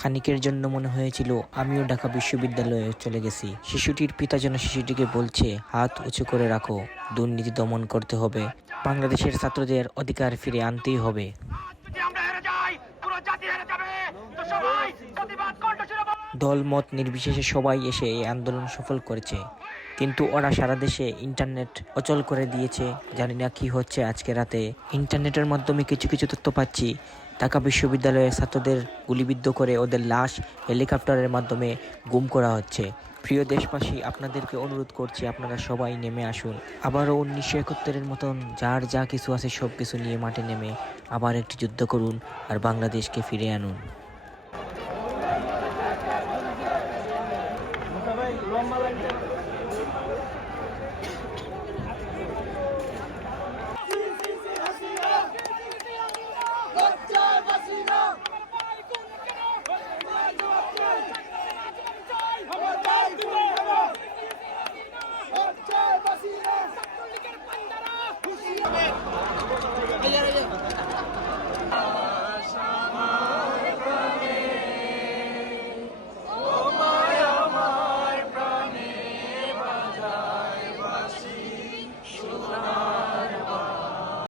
খানিকের জন্য মনে হয়েছিল আমিও ঢাকা বিশ্ববিদ্যালয়ে চলে গেছি। শিশুটির পিতা যেন শিশুটিকে বলছে, হাত উঁচু করে রাখো, দুর্নীতি দমন করতে হবে, বাংলাদেশের ছাত্রদের অধিকার ফিরে আনতেই হবে। দল মত নির্বিশেষে সবাই এসে এই আন্দোলন সফল করেছে, কিন্তু ওরা সারা দেশে ইন্টারনেট অচল করে দিয়েছে। জানি না কি হচ্ছে আজকে রাতে। ইন্টারনেটের মাধ্যমে কিছু কিছু তথ্য পাচ্ছি, ঢাকা বিশ্ববিদ্যালয়ের ছাত্রদের গুলিবিদ্ধ করে ওদের লাশ হেলিকপ্টারের মাধ্যমে গুম করা হচ্ছে। প্রিয় দেশবাসী, আপনাদেরকে অনুরোধ করছি, আপনারা সবাই নেমে আসুন। আবারও 1971-এর মতন যার যা কিছু আছে সব কিছু নিয়ে মাঠে নেমে আবার একটি যুদ্ধ করুন আর বাংলাদেশকে ফিরে আনুন।